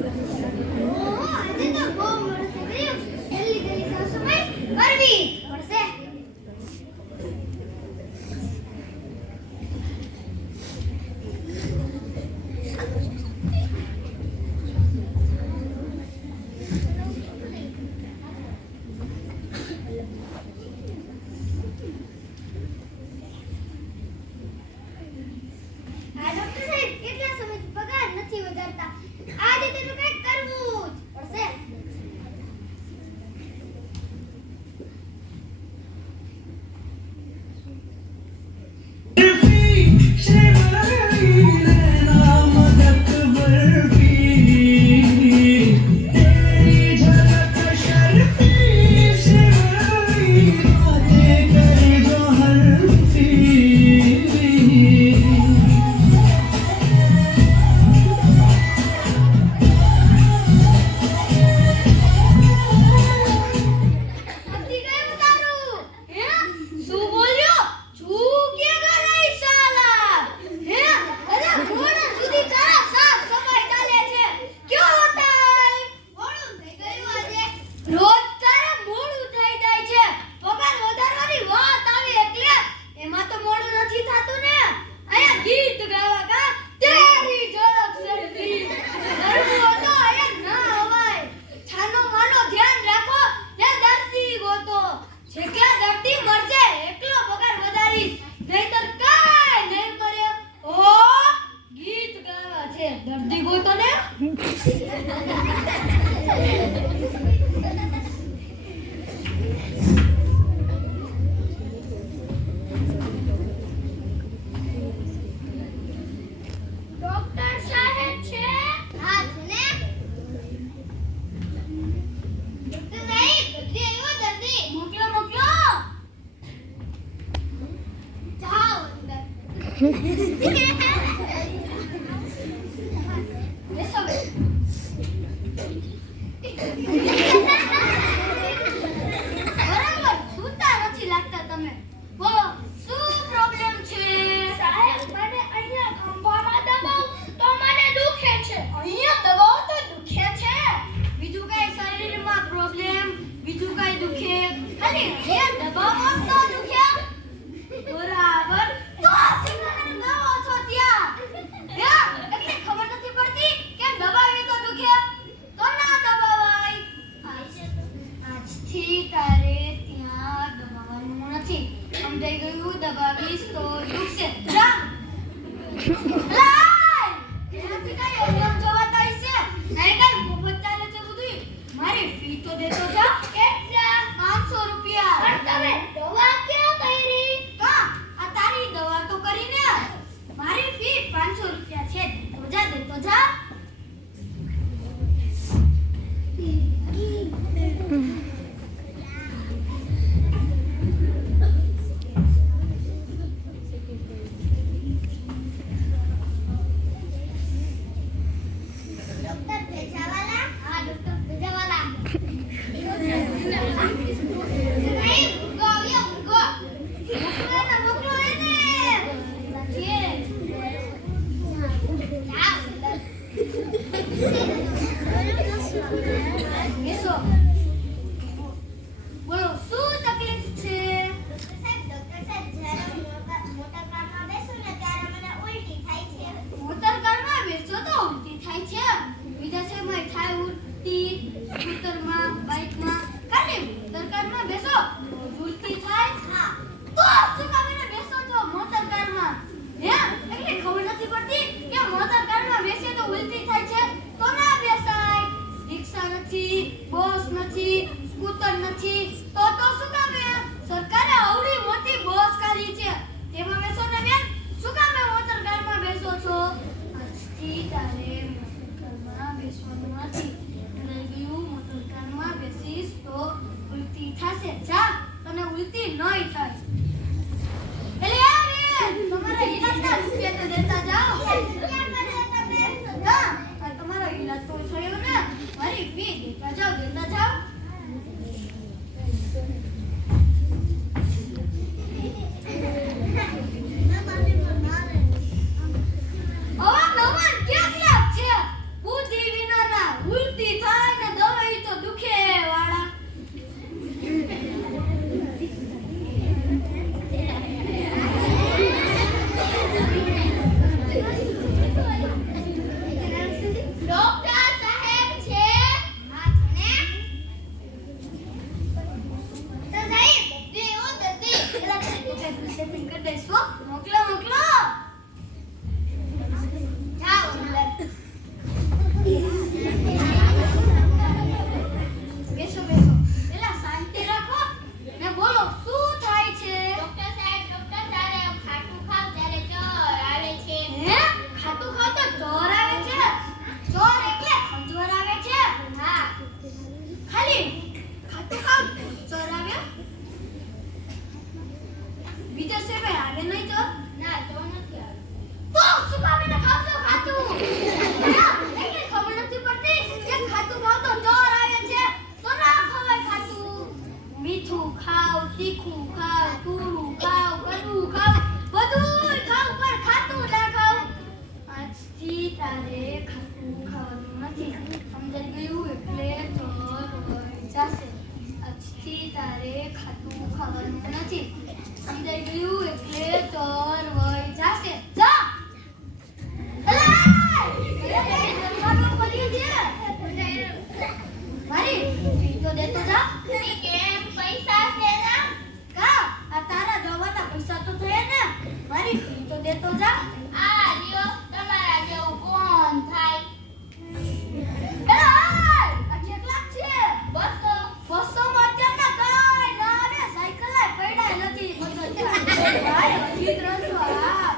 આજે તો બહુ મોડું થઈ ગયું. જલ્દી જલ્દી સાફ સફાઈ કરવી પડશે. આ ડોક્ટર સાહેબ કેટલા સમયથી પગાર નથી વધારતા. આજે તેનું કંઈક કરવું જ પડશે. સમજી ગયું તારું? હે? શું બોલ્યો? છું કે ગઈ સાલા? હે? અરે મોડા સુધી તારા સાફ સફાઈ ચાલે છે. ક્યો થાય? મોડું થઈ ગયું આજે. રોજ તારે મોડું થઈ જાય છે. પગાર વધારવાની વાત આવે એટલે એમાં તો મોડું નથી થાતું ને. અહીંયા ગીત ગાવા કા તેરી ઝલક સરદી. કરવું તો અહીંયા ના અવાય. છાનો માનો ધ્યાન રાખો ને દર્દી ગોતો. જેટલા દર્દી મરશે એટલો પગાર વધારીશ. નહીંતર કાંઈ નહીં કરે. ઓહો, ગીત ગાવા છે. દર્દી ગોતો ને. ડોક્ટર સાહેબ છે? હા છે ને. ડોક્ટર સાહેબ, દર્દી આવ્યો દર્દી. મોકલો મોકલો. જાઓ અંદર. બેસો બેસો. બરાબર સૂતા નથી લાગતા તમે. બોલો શું પ્રોબ્લેમ છે? સાહેબ મને અહીંયા ખંભામાં દબાવ તો મને દુખે છે. અહીંયા દબાવ તો દુખે છે. બીજું કઈ શરીરમાં પ્રોબ્લેમ? બીજું કઈ દુખે? ખાલી અહીંયા દબાવ તો દુખે. બરાબર તો સિંગને દબાવો છો ત્યાં. હે? એટલે ખબર નથી પડતી કે દબાવી તો દુખે. તો ના દબાવાય. આજથી તારે ત્યાં દબાવવાનું નથી. સમજાઈ ગયું? દબાવીશ તો દુખશે. જા. લાય. એનાથી કઈ અવયવ જવાતા હશે? નહીં કઈ મફત ચાલે છે બધું. મારી ફી તો દેતો જા. કેટલા? 500 રૂપિયા. પણ તમે દવા ક્યાં કરી? કા આ તારી દવા તો કરીને. મારી ફી 500 રૂપિયા છે. તો જા દેતો જા. ડોક્ટર ભેજાવાલા? હા ડોક્ટર ભેજાવાલા. નહીં મુકો આવ્યો મુકો. મોકલો એને. નથી. જાઓ અંદર. બેસો. બોલો શું તકલીફ છે? ડોક્ટર સાહેબ જ્યારે હું મોટર કારમાં બેસું ને ત્યારે મને ઉલટી થાય છે. મોટર કારમાં બેસો તો ઉલટી થાય છે? બીજા શેમાં થાય ઉલટી? સ્કૂટરમાં, બાઇકમાં? ખાલી મોટર કારમાં બેસો તો ઉલટી થાય? હા. તો શું કામ એને બેસો છો મોટર કારમાં? હે? એટલે ખબર નથી પડતી કે મોટર કારમાં બેસીએ તો ઉલટી થાય છે? તો ના બેસાય. રિક્ષા નથી, બસ નથી, સ્કૂટર નથી. તો શું કામે સરકારે આવડી મોટી બસ કાઢી છે તેમાં બેસો ને બેન. શું કામે મોટર કારમાં બેસો છો? આજથી તારે મોટર કારમાં બેસવાનું નથી. રહી ગયું મોટર કારમાં નથી. સમજાઈ ગયું? એટલે ચોર વહી જશે. આજથી તારે ખાતું ખાવાનું નથી. સમજાઈ ગયું? એટલે ચોર વહી જશે. જા. મારી તો દેતો જા. કેમ પૈસા છે ને? કા આ તારા દવાના પૈસા તો થયા ને. મારી તો દેતો જા. આ લ્યો તમારા જેવું કોણ થાય? આ કેટલા છે? 200. 200 માં અત્યારના કાંઈ ના આવે. સાયકલ લાય પૈડા નથી. ભાઈ હજી 300 આ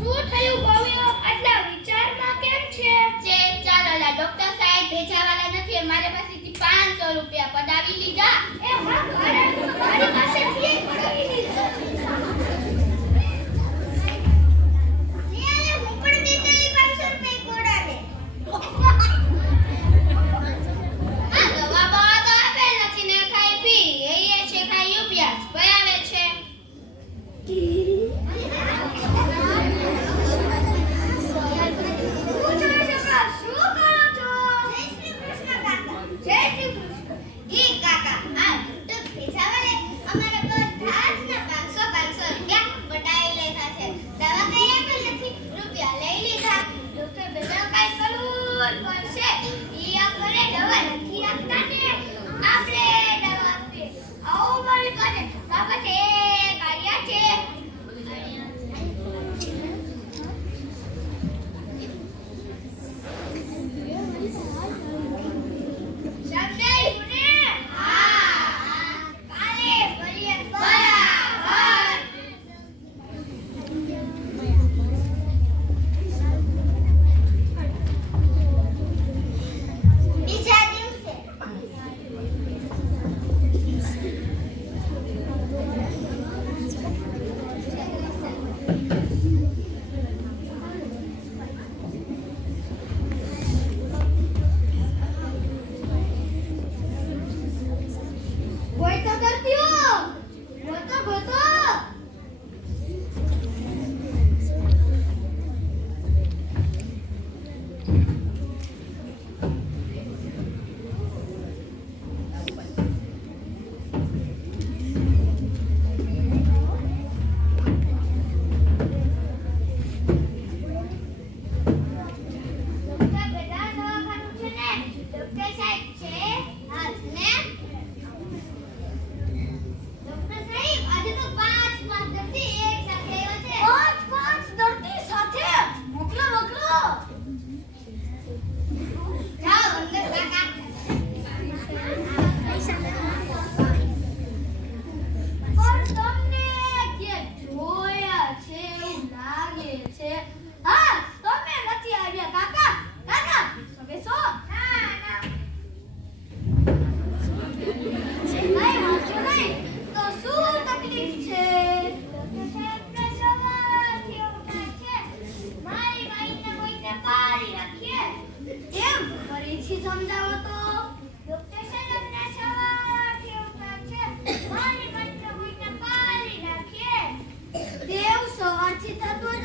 શું થયું કોઈ તો દર્દીઓ ગોતો ગોતો સમજાવો તો ડોક્ટર સાહેબને સવારથી ઉઠા છે મારી બંને કોઈને પાડી નાખીએ દેવ સવારથી થતું